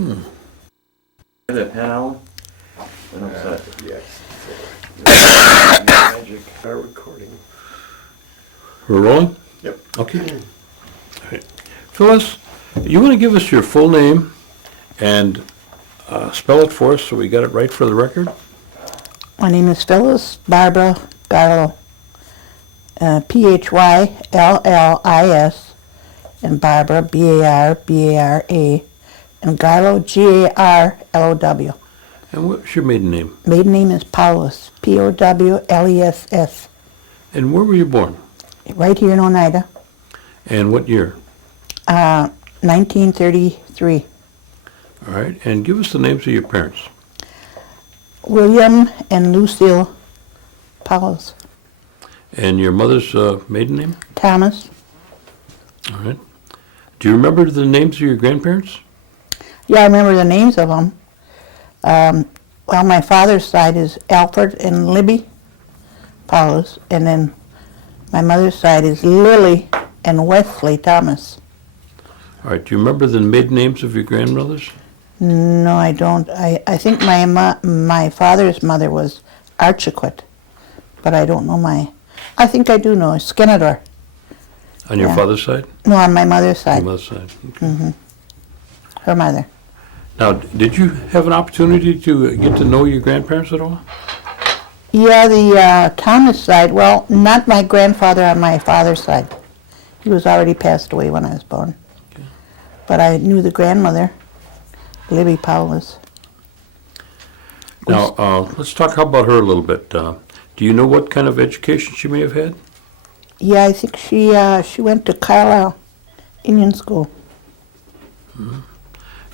That pen, Alan? And I'm set. Yes. Magic. Our recording. We're rolling? Yep. Okay. All right. Phyllis, you want to give us your full name and spell it for us so we got it right for the record? My name is Phyllis Barbara Garlow, Phyllis, and Barbara, Barbara, and Garlow, Garlow. And what's your maiden name? Maiden name is Powless, Powless, And where were you born? right here in Oneida, And what year? 1933. All right. And give us the names of your parents. William and Lucille Powless. And your mother's maiden name? Thomas. All right. Do you remember the names of your grandparents? Yeah, I remember the names of them. Well, my father's side is Alfred and Libby Powless, and then my mother's side is Lily and Wesley Thomas. All right. Do you remember the maiden names of your grandmothers? No, I don't. I think my father's mother was Archiquette, but I don't know I think I do know Skinador. On your Yeah. father's side? No, on my mother's Your side. mother's side. Okay. Her mother. Now, did you have an opportunity to get to know your grandparents at all? Yeah, the Thomas side, well, not my grandfather on my father's side. He was already passed away when I was born. Okay. But I knew the grandmother, Libby Powless. Now, let's talk about her a little bit. Do you know what kind of education she may have had? Yeah, I think she went to Carlisle Indian School.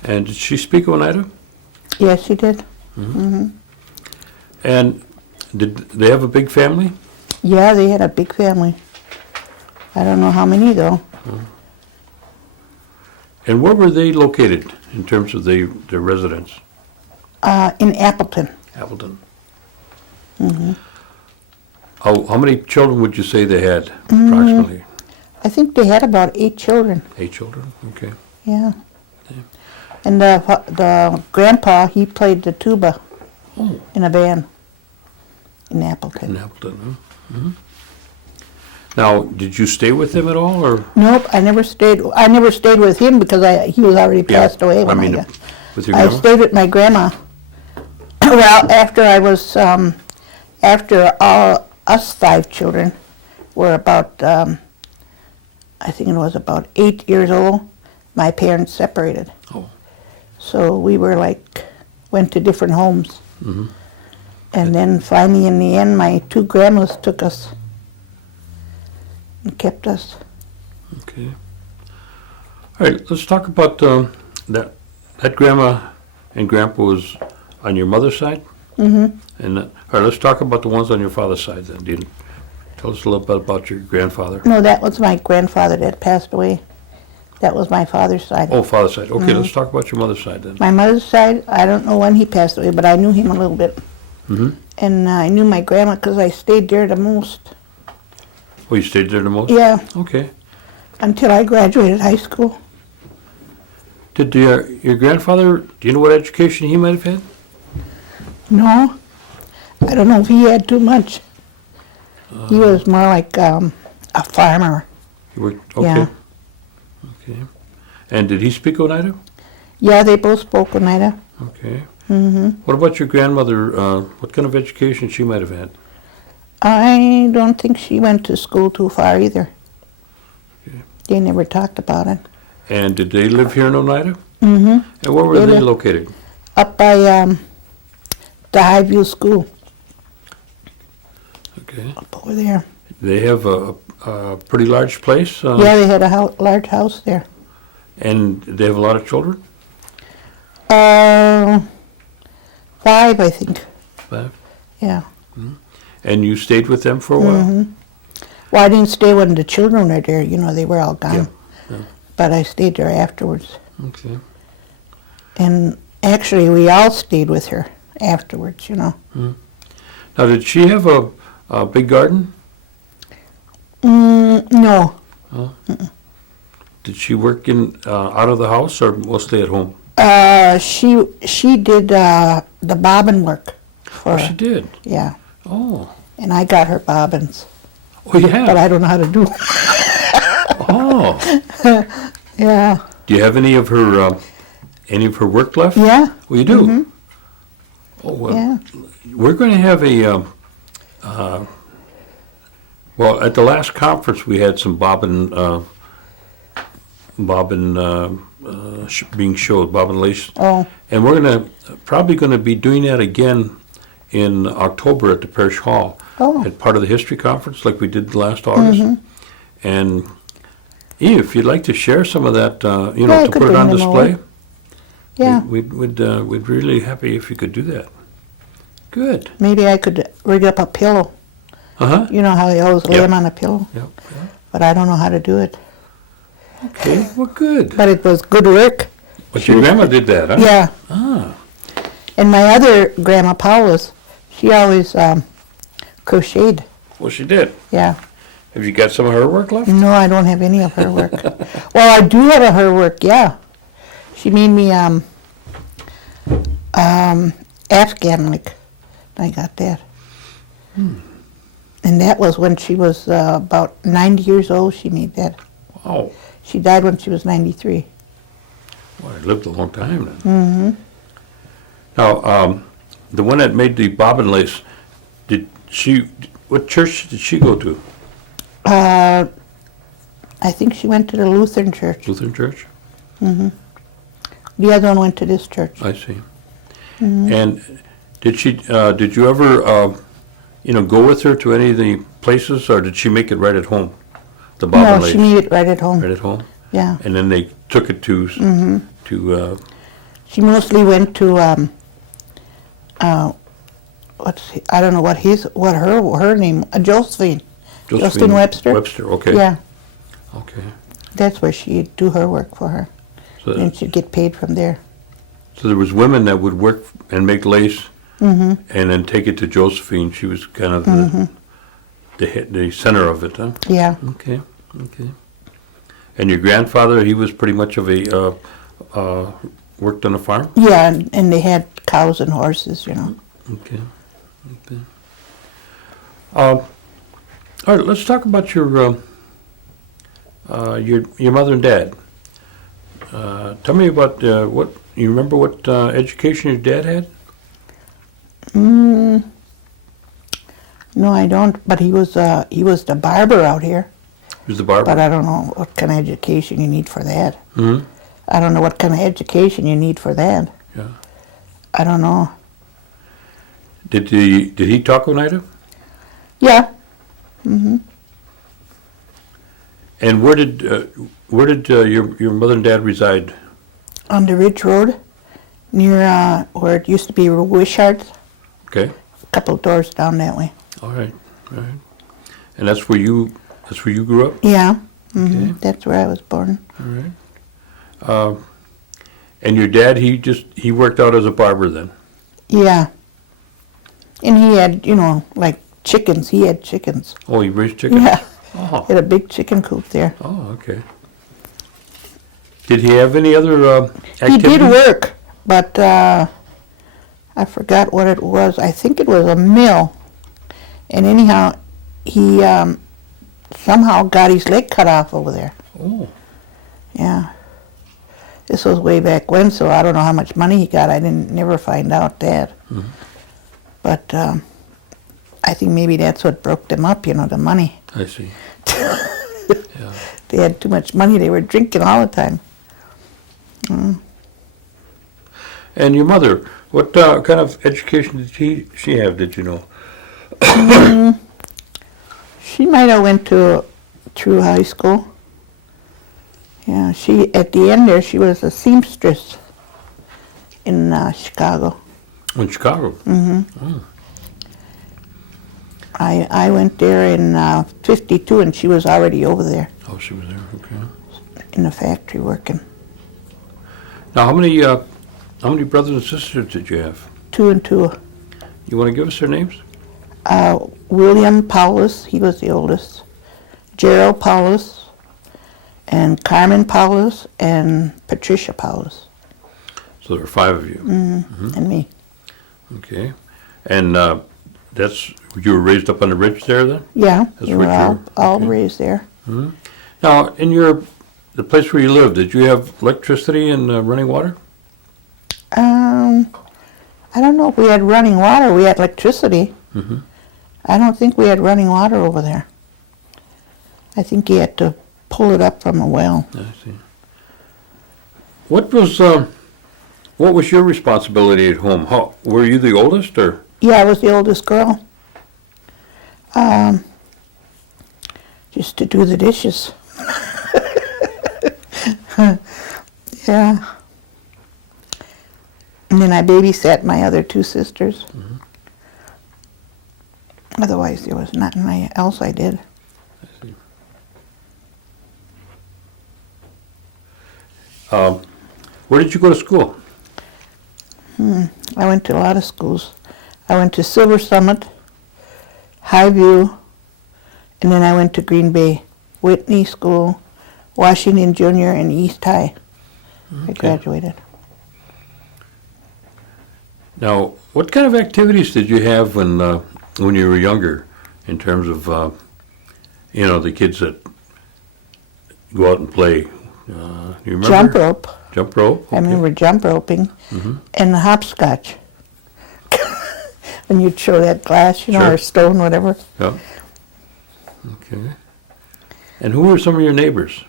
And did she speak Oneida? Yes, she did. And did they have a big family? Yeah, they had a big family. I don't know how many, though. And where were they located in terms of their residence? In Appleton. Appleton. How many children would you say they had, Mm-hmm. approximately? I think they had about 8 children. 8 children? Okay. Yeah. And the grandpa, he played the tuba Oh, in a band in Appleton. in Appleton, huh? Now, did you stay with them at all, or? Nope, I never stayed with him because he was already passed away when I got. With your I grandma? stayed with my grandma. Well, after I was, after all us 5 children were about, I think it was about 8 years old, my parents separated. Oh. So we were went to different homes. And then finally in the end, my 2 grandmas took us and kept us. Okay. All right, let's talk about that grandma and grandpa was on your mother's side? Mm-hmm. And all right, let's talk about the ones on your father's side then. Do you tell us a little bit about your grandfather? No, that was my grandfather that passed away. That was my father's side. Oh, father's side. Okay, let's talk about your mother's side then. My mother's side, I don't know when he passed away, but I knew him a little bit. And I knew my grandma because I stayed there the most. Oh, you stayed there the most? Yeah, Okay. until I graduated high school. Did your grandfather, do you know what education he might have had? No, I don't know if he had too much. He was more like a farmer. He worked, okay. Yeah. Okay. And did he speak Oneida? Yeah, they both spoke Oneida. Okay. Mm-hmm. What about your grandmother? What kind of education she might have had? I don't think she went to school too far either. Okay. They never talked about it. And did they live here in Oneida? Mm-hmm. And where were They they lived- located? Up by the Highview School, Okay. up over there. They have a pretty large place? Yeah, they had a large house there. And they have a lot of children? 5, I think. 5? Yeah. And you stayed with them for a while? Mm-hmm. Well, I didn't stay when the children were there. You know, they were all gone. Yeah, yeah. But I stayed there afterwards. Okay. And actually, we all stayed with her afterwards, you know. Now, did she have a big garden? No. Did she work in out of the house or mostly at home? She did the bobbin work for Oh, her. she did? Yeah, Oh. and I got her bobbins, Oh, yeah? but I don't know how to do. Oh. Yeah, Do you have any of her work left? yeah, Oh, you do? Oh, well, yeah. we're going to have well, at the last conference, we had some bobbin being showed, bobbin lace. Oh, And we're probably going to be doing that again in October at the Parish Hall. Oh. At part of the history conference, like we did last August. And if you'd like to share some of that, Yeah, I to could put it bring on them display, over. Yeah, we'd really happy if you could do that. Good. maybe I could rig up a pillow. Uh-huh. You know how they always lay Yep. them on a pillow? Yep. But I don't know how to do it. Okay, well, good. But it was good work. But your grandma did that, huh? Yeah. Ah, And my other grandma, Paula's, she always crocheted. well, she did. Yeah. Have you got some of her work left? No, I don't have any of her work. Well, I do have her work, yeah. She made me Afghan, like, I got that. And that was when she was about 90 years old, she made that. Wow. She died when she was 93. Well, I lived a long time then. Mm-hmm. Now, the one that made the bobbin lace, what church did she go to? I think she went to the Lutheran church. Lutheran church? The other one went to this church. I see. And did you ever, go with her to any of the places, or did she make it right at home? The bobbin No, lace? she made it right at home. Right at home? Yeah. And then they took it to She mostly went to I don't know what her name, Josephine. Josephine Webster? Webster, okay. Yeah, Okay. that's where she'd do her work for her. So, And she'd get paid from there. so there was women that would work and make lace and then take it to Josephine. She was kind of the center of it, huh? Yeah. Okay, okay. And your grandfather, he was pretty much of a, worked on a farm? Yeah, and they had cows and horses, you know. Okay, okay. All right, let's talk about your mother and dad. Tell me about you remember what education your dad had? No, I don't, but he was the barber out here. He was the barber? But I don't know what kind of education you need for that. Mm-hmm. I don't know what kind of education you need for that. Yeah. I don't know. Did he talk Oneida? Yeah. And where did your mother and dad reside? On the Ridge Road, near where it used to be Wishards, Okay. a couple of doors down that way. All right. All right. And that's where you grew up? Yeah. Okay. That's where I was born. All right. And your dad, he worked out as a barber then? Yeah. And he had, like chickens. He had chickens. Oh, he raised chickens? Yeah. Oh. He had a big chicken coop there. Oh, okay. Did he have any other activities? He did work, but I forgot what it was. I think it was a mill. And anyhow, he somehow got his leg cut off over there. Oh. Yeah. This was way back when, so I don't know how much money he got. I didn't never find out that. Mm-hmm. But I think maybe that's what broke them up, the money. I see. Yeah. They had too much money. They were drinking all the time. And your mother, what kind of education did she have, did you know? She might have went through high school. Yeah, at the end there, she was a seamstress in Chicago. In Chicago? Mm-hmm. Oh. I went there in 52, and she was already over there Oh, she was there, okay. in the factory working. Now, how many brothers and sisters did you have? 2 and 2. You want to give us their names? William Paulus, he was the oldest. Gerald Paulus, and Carmen Paulus, and Patricia Paulus. So there are 5 of you. and me. Okay. And you were raised up on the ridge there then? Yeah, That's we what were you're- all okay. raised there. Now, in the place where you lived, did you have electricity and running water? I don't know if we had running water. We had electricity. I don't think we had running water over there. I think you had to pull it up from a well. I see. What was your responsibility at home? Were you the oldest or? Yeah, I was the oldest girl. Just to do the dishes. Yeah. And then I babysat my other 2 sisters. Otherwise, there was nothing else I did. Where did you go to school? I went to a lot of schools. I went to Silver Summit, Highview, and then I went to Green Bay, Whitney School, Washington Junior, and East High. I graduated. Now, what kind of activities did you have when you were younger, in terms of the kids that go out and play? You remember? Jump rope. Jump rope. I remember jump roping and hopscotch. When you'd show that glass, Sure. or stone, whatever. Yeah. Okay. And who were some of your neighbors?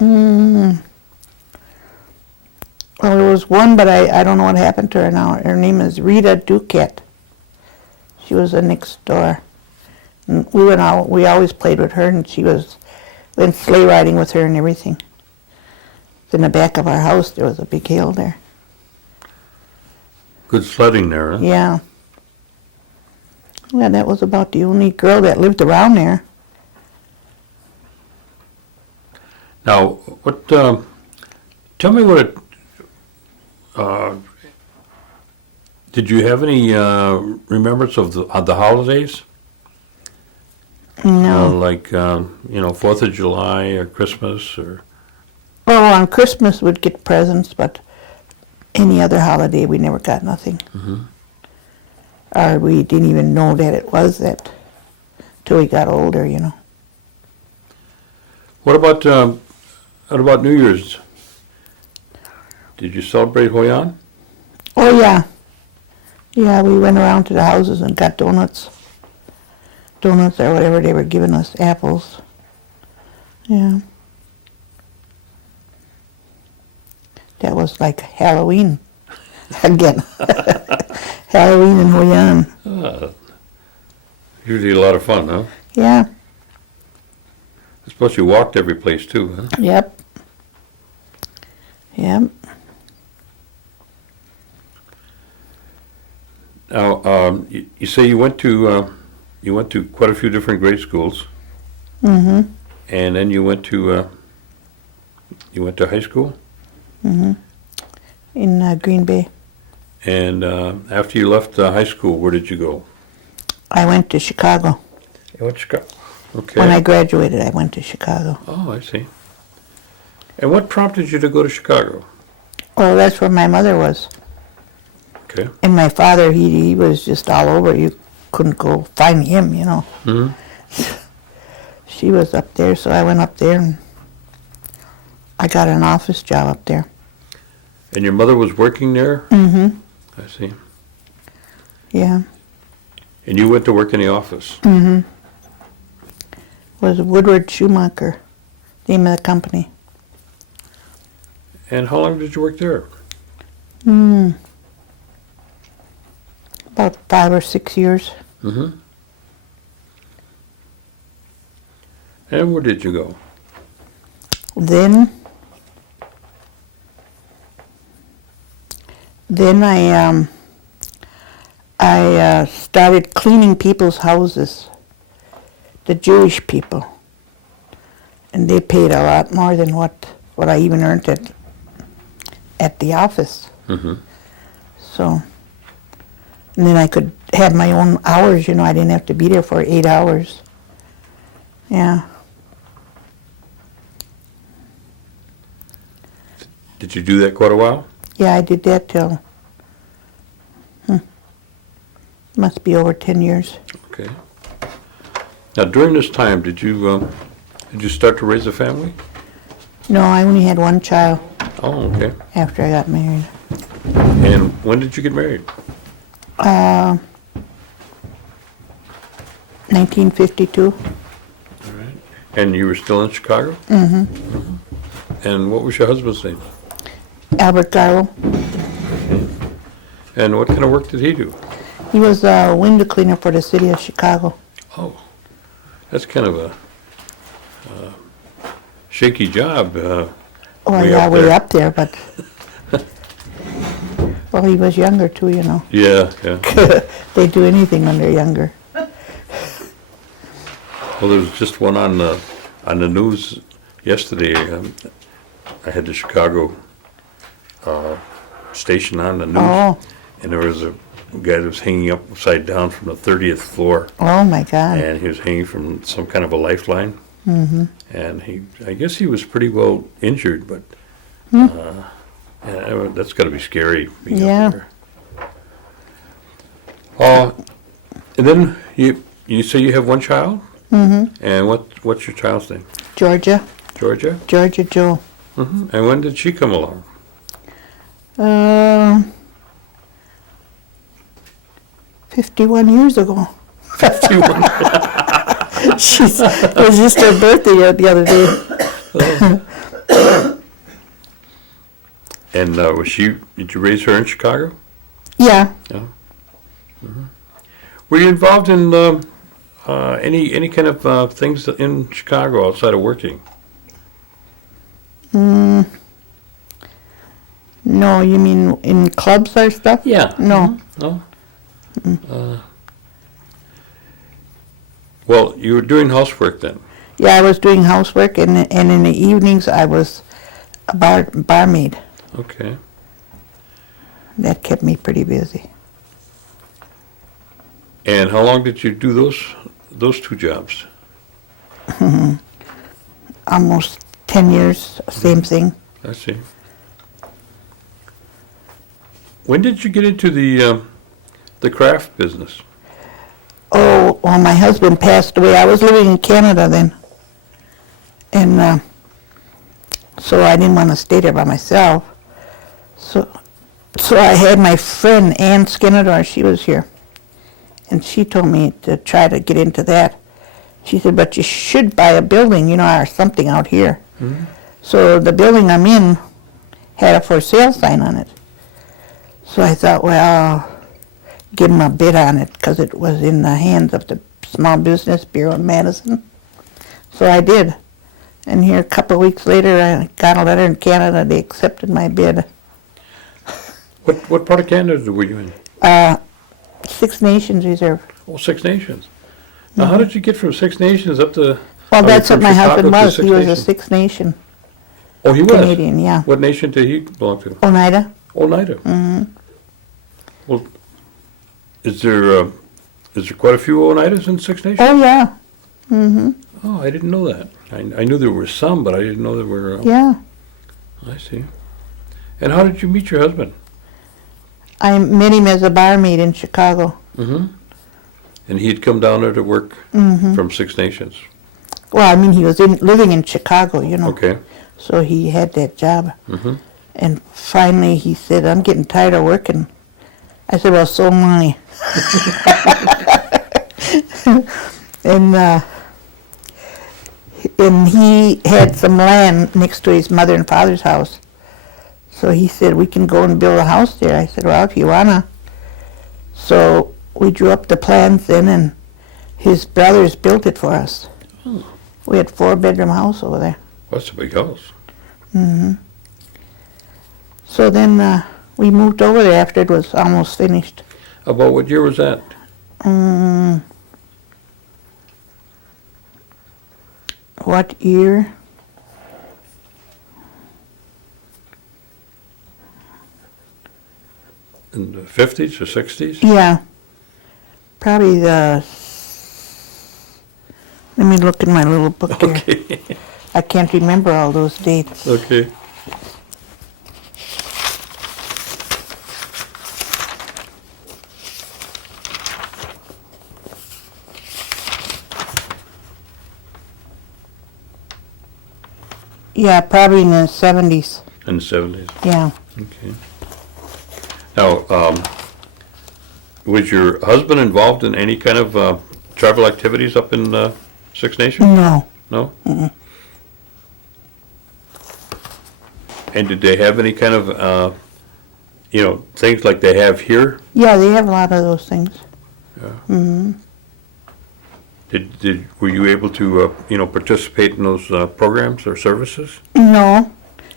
Well, there was one, but I don't know what happened to her now. Her name is Rita Duquette. She was next door. And we always played with her, and went sleigh riding with her and everything. In the back of our house, there was a big hill there. Good sledding there, huh? Yeah. Yeah, that was about the only girl that lived around there. Now, tell me what did you have any remembrance of the holidays? No. Like, 4th of July or Christmas or? Oh, on Christmas we'd get presents, but any other holiday we never got nothing. Or we didn't even know that it was that till we got older, What about New Year's? Did you celebrate Hoyan? Oh, yeah. Yeah, we went around to the houses and got donuts. Donuts or whatever they were giving us, apples. Yeah. That was like Halloween again. Halloween in Hoyan. Usually a lot of fun, huh? Yeah. I suppose you walked every place too, huh? Yep. Yep. Now, you say you went to quite a few different grade schools, Mm-hmm. and then you went to high school. Mm-hmm. In Green Bay. And after you left high school, where did you go? I went to Chicago. You went to Chicago. Okay. When I graduated, I went to Chicago. Oh, I see. And what prompted you to go to Chicago? Well, that's where my mother was. Okay. And my father, he was just all over. You couldn't go find him, Mm-hmm. She was up there, so I went up there and I got an office job up there. And your mother was working there? Mm-hmm. I see. Yeah. And you went to work in the office? Mm-hmm. Was Woodward Schumacher, name of the company. And how long did you work there? About 5 or 6 years. Mm-hmm. And where did you go? Then I started cleaning people's houses, the Jewish people, and they paid a lot more than what I even earned at the office. Mm-hmm. So, and then I could have my own hours. I didn't have to be there for 8 hours. Yeah. Did you do that quite a while? Yeah, I did that till, must be over 10 years. Okay. Now, during this time, did you start to raise a family? No, I only had one child Oh, okay. after I got married. And when did you get married? 1952. All right. And you were still in Chicago? Mm-hmm. And what was your husband's name? Albert Garlow. And what kind of work did he do? He was a window cleaner for the city of Chicago. Oh, that's kind of a shaky job. Oh, Way yeah, up way there. up there, but... Well, he was younger too, you know. Yeah, yeah. They do anything when they're younger. Well, there was just one on the news yesterday. I had the Chicago station on the news, Oh, and there was a guy that was hanging upside down from the 30th floor, oh my God. and he was hanging from some kind of a lifeline. Mm-hmm. And I guess he was pretty well injured, but yeah, that's got to be scary. Being Yeah. Up there. And then you say you have one child. Mm-hmm. And what's your child's name? Georgia. Georgia. Georgia Joe. Mm-hmm. And when did she come along? 51 years ago. 51. It was just her birthday the other day. And did you raise her in Chicago? Yeah. Yeah. Mm-hmm. Were you involved in any kind of things in Chicago outside of working? No, you mean in clubs or stuff? Yeah. No. No? Well, you were doing housework then. Yeah, I was doing housework, and in the evenings I was a barmaid. Okay. That kept me pretty busy. And how long did you do those two jobs? Almost 10 years, same thing. I see. When did you get into the craft business? Oh, well, my husband passed away. I was living in Canada then. And so I didn't want to stay there by myself. So I had my friend Ann Skinner, she was here. And she told me to try to get into that. She said, but you should buy a building, or something out here. Mm-hmm. So the building I'm in had a for sale sign on it. So I thought, well, I'll give him a bid on it because it was in the hands of the Small Business Bureau in Madison. So I did. And here a couple of weeks later, I got a letter in Canada. They accepted my bid. What part of Canada were you in? Six Nations Reserve. Oh, Six Nations. Now, how did you get from Six Nations up to... Well, that's what my husband was. Six He was a Nations? Six Nation Oh, he was? Canadian, yeah. What nation did he belong to? Oneida. Oneida. Mm-hmm. Well, is there quite a few Oneidas in Six Nations? Oh, yeah. Mm-hmm. Oh, I didn't know that. I knew there were some, but I didn't know there were... Yeah. I see. And how did you meet your husband? I met him as a barmaid in Chicago. Mm-hmm. And he'd come down there to work from Six Nations. Well, I mean, he was living in Chicago, Okay. So he had that job. Mm-hmm. And finally he said, I'm getting tired of working. I said, well, so am I. And he had some land next to his mother and father's house. So he said, we can go and build a house there. I said, well, if you wanna. So we drew up the plans then, and his brothers built it for us. Oh. We had 4-bedroom house over there. That's a big house. Mm-hmm. So then we moved over there after it was almost finished. About what year was that? What year? In the 50s or 60s? Yeah. Probably the... Let me look in my little book here. Okay. I can't remember all those dates. Okay. Yeah, probably in the 70s. In the 70s? Yeah. Okay. Now, was your husband involved in any kind of travel activities up in Six Nations? No. No? And did they have any kind of, things like they have here? Yeah, they have a lot of those things. Were you able to, participate in those programs or services? No.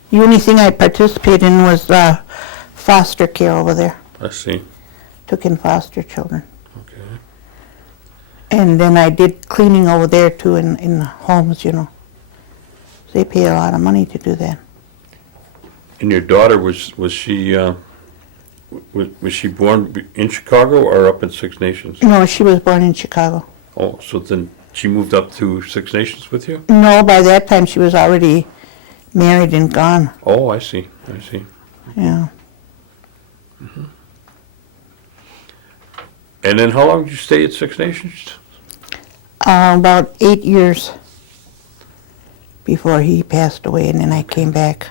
The only thing I participated in was foster care over there. I see. Took in foster children. Okay. And then I did cleaning over there too in homes, you know. They pay a lot of money to do that. And your daughter, was she born in Chicago or up in Six Nations? No, she was born in Chicago. Oh, so then she moved up to Six Nations with you? No, by that time she was already married and gone. Oh, I see. Yeah. And then how long did you stay at Six Nations? About 8 years before he passed away, and then I came back.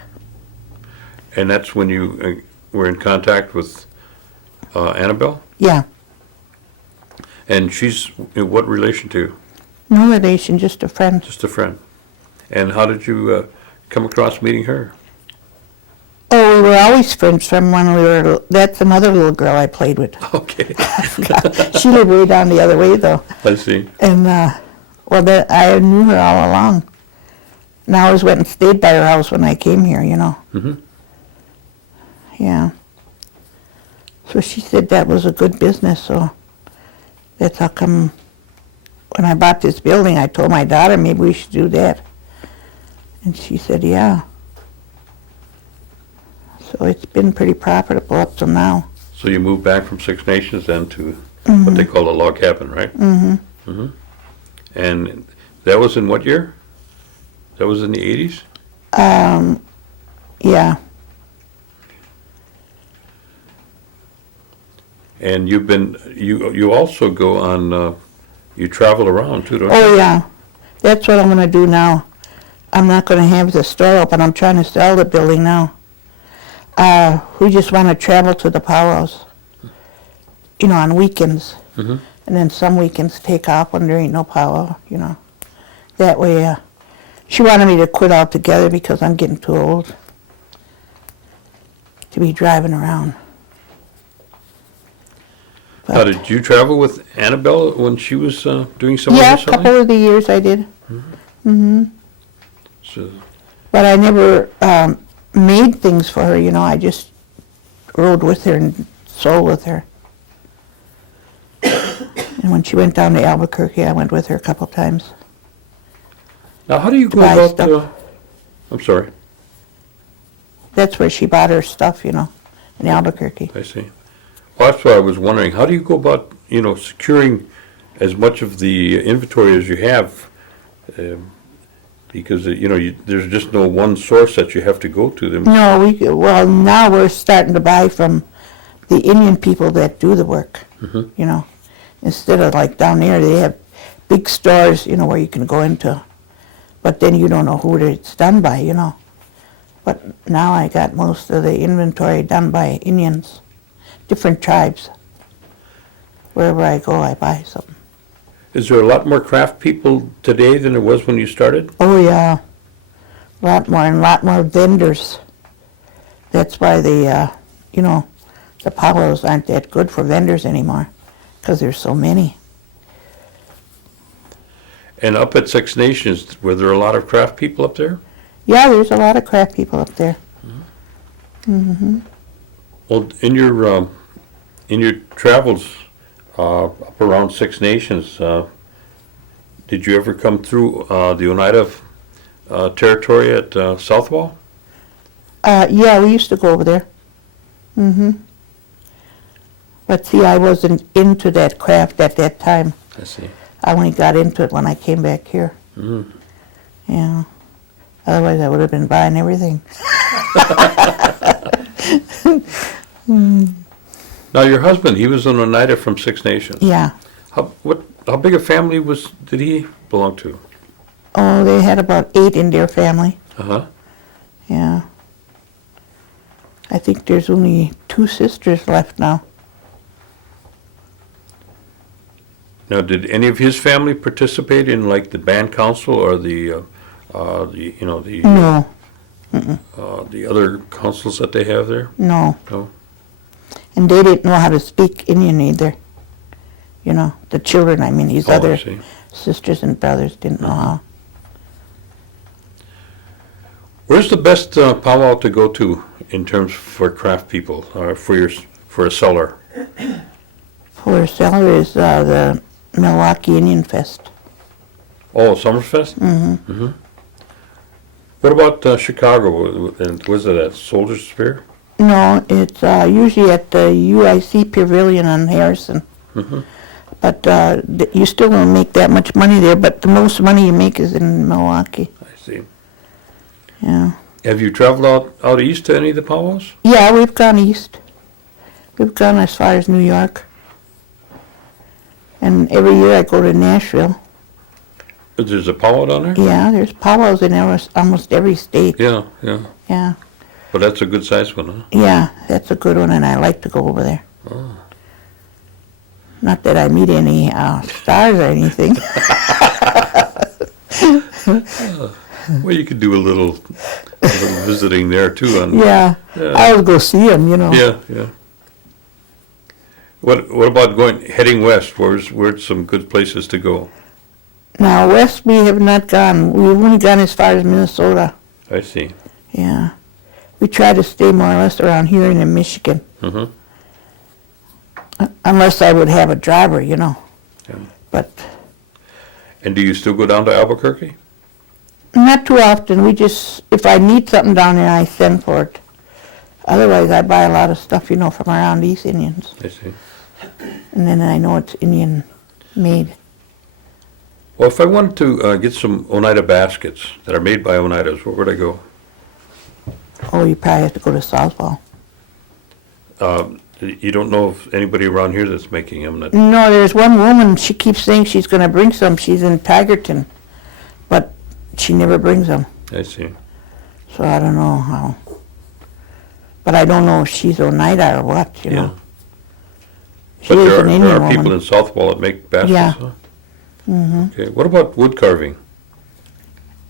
And that's when you were in contact with Annabelle? Yeah. And she's in what relation to you? No relation, just a friend. Just a friend. And how did you come across meeting her? Oh, we were always friends from when we were, that's another little girl I played with. Okay. She lived way down the other way though. I see. And, I knew her all along. And I always went and stayed by her house when I came here, you know. Mm-hmm. Yeah. So she said that was a good business, so that's how come when I bought this building, I told my daughter maybe we should do that. And she said, yeah. So it's been pretty profitable up till now. So you moved back from Six Nations then to what they call a log cabin, right? Mm-hmm. Mm-hmm. And that was in what year? That was in the 80s? Yeah. And you've been, you also go on, you travel around too, don't you? Oh, yeah. That's what I'm going to do now. I'm not going to have the store open. I'm trying to sell the building now. We just want to travel to the powwows, you know, on weekends. Mm-hmm. And then some weekends take off when there ain't no powwow, you know. That way, she wanted me to quit altogether because I'm getting too old to be driving around. Now, did you travel with Annabelle when she was doing some Yeah, of a this selling? couple of the years I did. So, But I never made things for her, you know. I just rode with her and sold with her. And when she went down to Albuquerque, I went with her a couple times. now, how do you go Buy about, stuff. I'm sorry, That's where she bought her stuff, you know, in Albuquerque. I see. Well, that's why I was wondering, how do you go about, securing as much of the inventory as you have? Because, there's just no one source that you have to go to them. No, now we're starting to buy from the Indian people that do the work, you know. Instead of like down there, they have big stores, you know, where you can go into. But then you don't know who it's done by, you know. But now I got most of the inventory done by Indians, different tribes. Wherever I go, I buy something. Is there a lot more craft people today than there was when you started? Oh, yeah. A lot more, and a lot more vendors. That's why the powwows aren't that good for vendors anymore, because there's so many. And up at Six Nations, were there a lot of craft people up there? Yeah, there's a lot of craft people up there. Well, in your travels up around Six Nations, did you ever come through the Oneida territory at Southwall? Yeah, we used to go over there. But see, I wasn't into that craft at that time. I see. I only got into it when I came back here. Yeah. Otherwise, I would have been buying everything. Now, your husband, he was an Oneida from Six Nations. Yeah. How big a family did he belong to? Oh, they had about 8 in their family. Uh-huh. Yeah. I think there's only 2 sisters left now. Now, did any of his family participate in like the band council or the No, the other councils that they have there? no. No. And they didn't know how to speak Indian either. You know, the children, I mean, these Oh, I other see. sisters and brothers didn't know how. Where's the best powwow to go to in terms for craft people or for a seller? For seller is the Milwaukee Indian Fest. Oh, Summerfest? Mm-hmm. What about Chicago? And was it at Soldiers Spear? No, it's usually at the UIC Pavilion on Harrison. Mm-hmm. But you still don't make that much money there, but the most money you make is in Milwaukee. I see. Yeah. Have you traveled out east to any of the powwows? Yeah, we've gone east. We've gone as far as New York. And every year I go to Nashville. There's a powwow down there? Yeah, there's powwows in almost every state. Yeah, yeah. Yeah. But that's a good sized one, huh? Yeah, that's a good one, and I like to go over there. Oh. Not that I meet any stars or anything. Well, you could do a little visiting there too. Yeah, Yeah. I'll go see them, you know. Yeah, yeah. What about heading west? Where's some good places to go? Now, west we have not gone. We've only gone as far as Minnesota. I see. Yeah. We try to stay more or less around here and in Michigan. Mm-hmm. Unless I would have a driver, you know. Yeah. But And do you still go down to Albuquerque? not too often. We just, if I need something down there, I send for it. Otherwise, I buy a lot of stuff, you know, from around these Indians. I see. And then I know it's Indian made. Well, if I wanted to get some Oneida baskets that are made by Oneidas, where would I go? Oh, you probably have to go to Southwell. You don't know of anybody around here that's making them? No, there's one woman, she keeps saying she's going to bring some. She's in Tigerton. But she never brings them. I see. So I don't know how. But I don't know if she's Oneida or what, you know. She But is there an are Indian woman. people in Southwell that make baskets, Yeah. huh? Hmm. Okay. What about wood carving?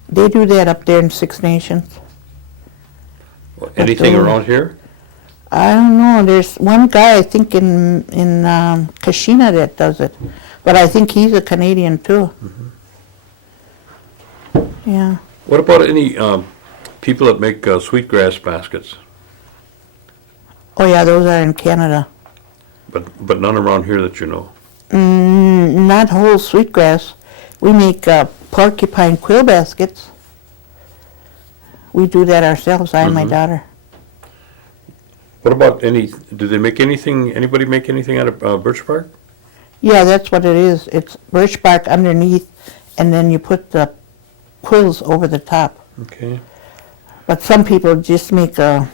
They do that up there in Six Nations. Anything the- around here? I don't know. There's one guy, I think, in Kashina that does it. But I think he's a Canadian, too. Yeah. What about any people that make sweetgrass baskets? Oh, yeah, those are in Canada. But none around here that you know. Not whole sweetgrass. We make porcupine quill baskets. We do that ourselves, I and my daughter. What about do they make anybody make anything out of birch bark? Yeah, that's what it is. It's birch bark underneath, and then you put the quills over the top. Okay. But some people just make the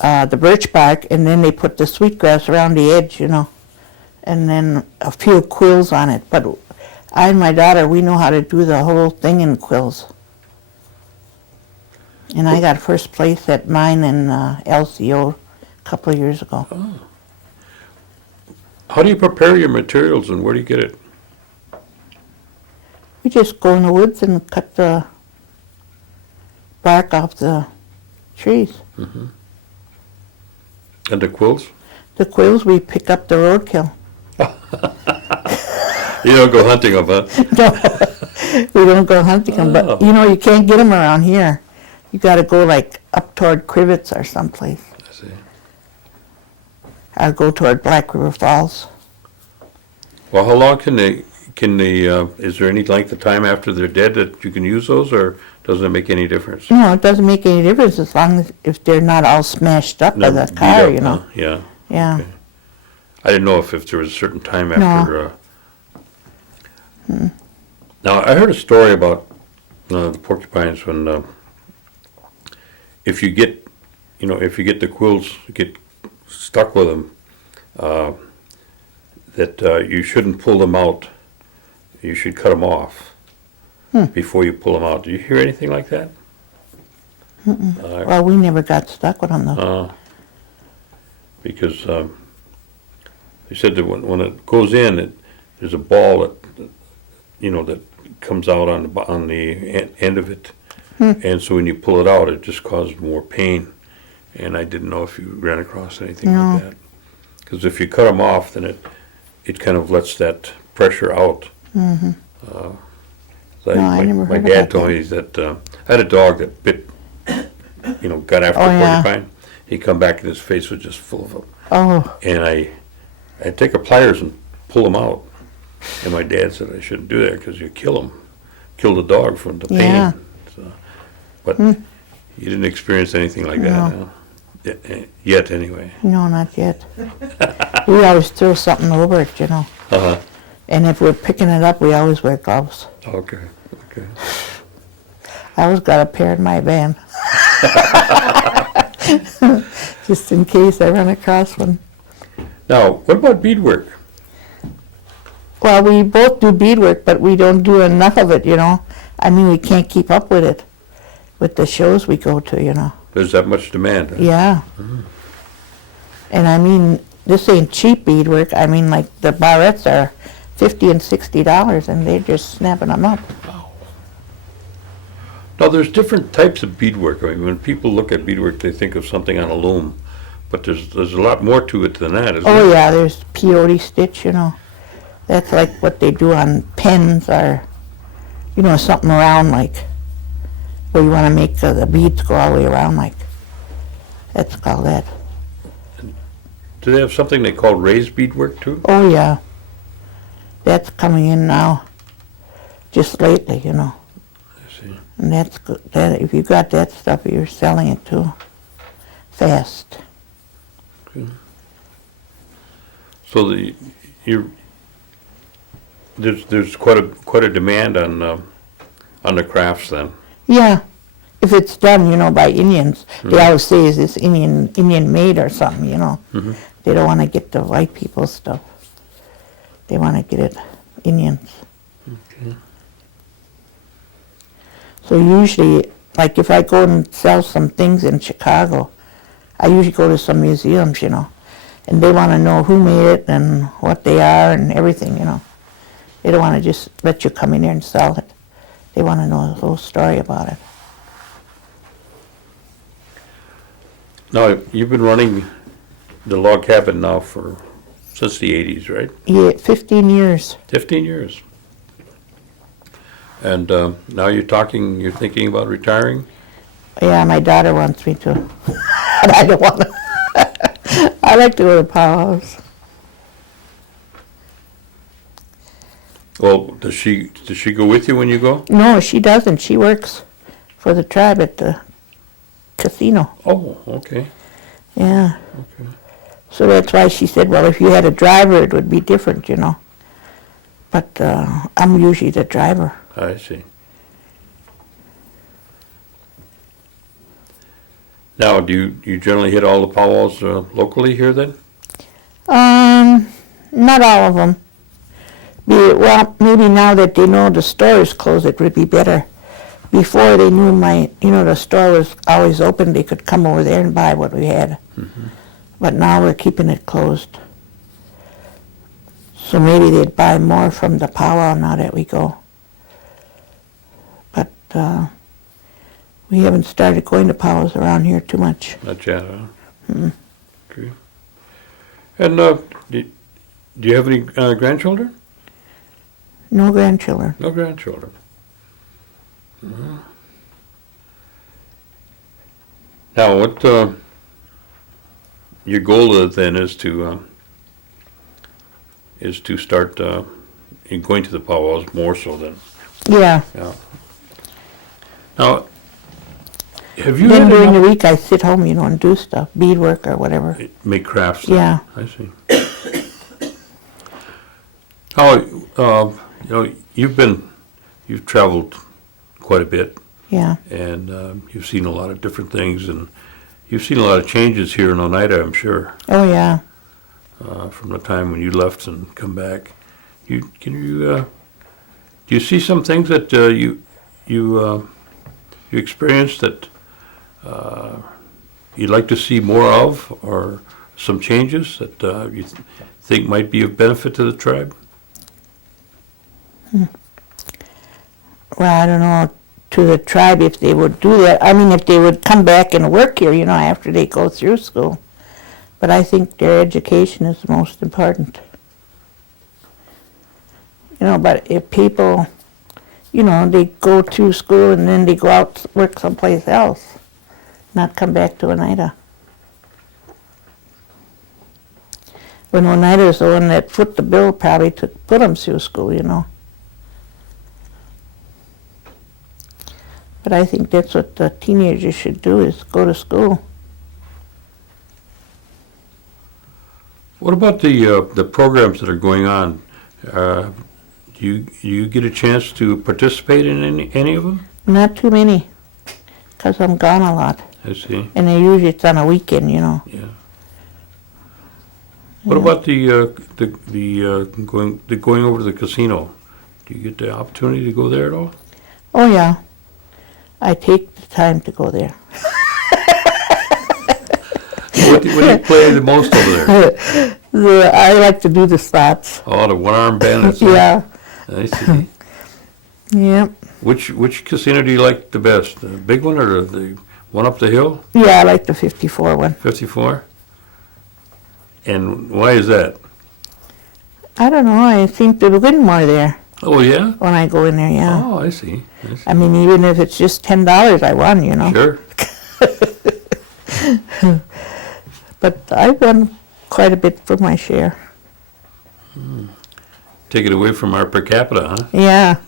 birch bark, and then they put the sweetgrass around the edge, you know, and then a few quills on it. But I and my daughter, we know how to do the whole thing in quills. And I got first place at mine in LCO a couple of years ago. How do you prepare your materials and where do you get it? We just go in the woods and cut the bark off the trees. And the quills? The quills, we pick up the roadkill. You don't go hunting them, huh? No, we don't go hunting them, but you know, you can't get them around here. You got to go like up toward Crivets or someplace, I see. or go toward Black River Falls. Well, how long can they, is there any length of time after they're dead that you can use those, or doesn't it make any difference? No, it doesn't make any difference as long as if they're not all smashed up by the Beat car, up, you know. huh? Yeah. Yeah. Okay. I didn't know if there was a certain time after. Now, I heard a story about the porcupines when if you get the quills get stuck with them, that you shouldn't pull them out. You should cut them off before you pull them out. Do you hear anything like that? Well, we never got stuck with them though. Because they said that when it goes in, there's a ball that that comes out on the end of it, and so when you pull it out, it just causes more pain. And I didn't know if you ran across anything like that. Because if you cut them off, then it kind of lets that pressure out. Mm-hmm. My dad told me that I had a dog that bit, got after a porcupine. He'd come back and his face was just full of them. Oh, And I'd take a pliers and pull them out. And my dad said I shouldn't do that because you kill the dog from the pain. Yeah. So, but you didn't experience anything like that, huh? Yet anyway. no, not yet. We always throw something over it, Uh-huh. And if we're picking it up, we always wear gloves. Okay. I always got a pair in my van. Just in case I run across one. Now, what about beadwork? Well, we both do beadwork, but we don't do enough of it, I mean, we can't keep up with it, with the shows we go to, There's that much demand, huh? Yeah. And I mean, this ain't cheap beadwork. I mean, like the barrettes are $50 and $60, and they're just snapping them up. Now, there's different types of beadwork. I mean, when people look at beadwork, they think of something on a loom, but there's a lot more to it than that, isn't Oh there? yeah, there's peyote stitch, That's like what they do on pens or, something around like, where you want to make the beads go all the way around like. That's called that. Do they have something they call raised beadwork too? Oh yeah. That's coming in now, just lately, I see. And that's good. That, if you got that stuff, you're selling it too fast. So there's quite a demand on the crafts then. Yeah, if it's done, by Indians. They always say, is this Indian made or something, They don't want to get the white people's stuff. They want to get it Indians. Okay. So usually, like if I go and sell some things in Chicago, I usually go to some museums, and they want to know who made it and what they are and everything, They don't want to just let you come in there and sell it. They want to know the whole story about it. Now, you've been running the log cabin now since the 80s, right? Yeah, 15 years. 15 years. And now you're thinking about retiring? Yeah, my daughter wants me to. And I don't want to. I like to go to powwows. Well, does she go with you when you go? No, she doesn't. She works for the tribe at the casino. Oh, okay. Yeah. Okay. So that's why she said, well, if you had a driver, it would be different, But I'm usually the driver. I see. Now, do you generally hit all the powwows locally here then? Not all of them. Well, maybe now that they know the store is closed, it would be better. Before they knew the store was always open, they could come over there and buy what we had. Mm-hmm. But now we're keeping it closed. So maybe they'd buy more from the powwow now that we go. But we haven't started going to powwows around here too much. Not yet, huh? Mm-mm. Okay. And do you have any grandchildren? No grandchildren. No grandchildren. Mhm. Now, what your goal then is to start going to the powwows more so then. Yeah. Yeah. Now, have you Then had during the enough- week I sit home, and do stuff, beadwork or whatever. make crafts? then? Yeah. I see. How you've traveled quite a bit, Yeah. and you've seen a lot of different things, and you've seen a lot of changes here in Oneida, I'm sure, Oh yeah. from the time when you left and come back. Do you see some things that you experienced that you'd like to see more of, or some changes that you think might be of benefit to the tribe? Well, I don't know, to the tribe if they would do that. I mean, if they would come back and work here, you know, after they go through school. But I think their education is the most important. You know, but if people, you know, they go to school and then they go out to work someplace else, not come back to Oneida. When Oneida's the one that put the bill probably to put them through school, you know. But I think that's what the teenagers should do, is go to school. What about the programs that are going on? Do you get a chance to participate in any of them? Not too many, because I'm gone a lot. I see. And they usually it's on a weekend, you know. Yeah. What about the going over to the casino? Do you get the opportunity to go there at all? Oh yeah, I take the time to go there. What do you play the most over there? I like to do the slots. Oh, the one-arm bandits. huh? Yeah, I see. yeah. Which casino do you like the best? The big one or the one up the hill? Yeah, I like the 54 one. 54? And why is that? I don't know, I seem to win more there Oh, yeah? when I go in there, yeah. Oh, I see. I mean, even if it's just $10, I won, you know. Sure. But I won quite a bit for my share. Take it away from our per capita, huh? Yeah.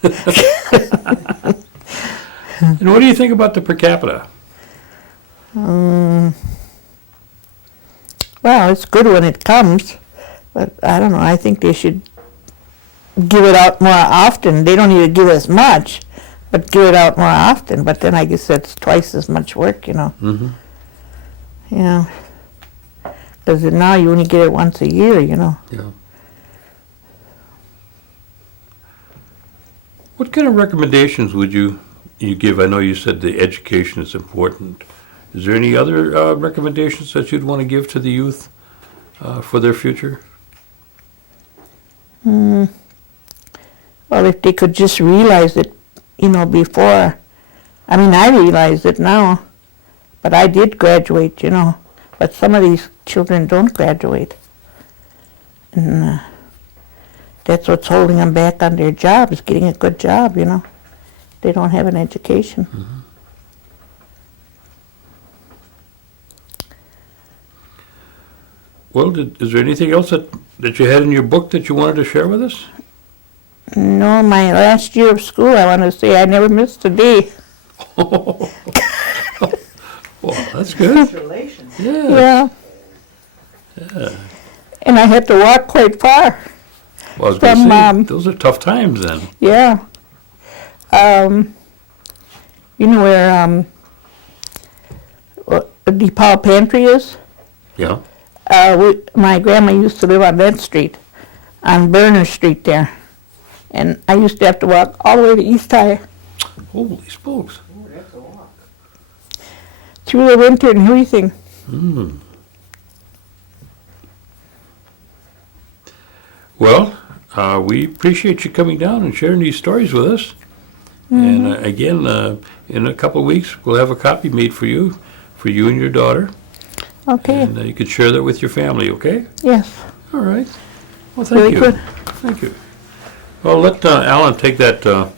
And what do you think about the per capita? Well, it's good when it comes, but I don't know, I think they should give it out more often. They don't need to give as much, but give it out more often. But then I guess that's twice as much work, you know. Mm-hmm. Yeah. Because now you only get it once a year, you know. Yeah. What kind of recommendations would you give? I know you said the education is important. Is there any other recommendations that you'd want to give to the youth for their future? Well, if they could just realize it, you know, before. I mean, I realize it now, but I did graduate, you know. But some of these children don't graduate. And that's what's holding them back on their jobs, getting a good job, you know. They don't have an education. Mm-hmm. Well, is there anything else that you had in your book that you wanted to share with us? No, my last year of school, I want to say I never missed a day. Well, that's good. Congratulations. Yeah. Yeah. And I had to walk quite far. Well, I was going to From, say, those are tough times then. Yeah. You know where the Paul Pantry is? Yeah. My grandma used to live on that street, on Burner Street there. And I used to have to walk all the way to East High Holy smokes. Ooh, that's a walk. through the winter and everything. Mm. Well, we appreciate you coming down and sharing these stories with us. And again, in a couple of weeks, we'll have a copy made for you and your daughter. Okay. And you can share that with your family, okay? Yes. All right. Well, thank Very you. good. Thank you. Well, let Alan take that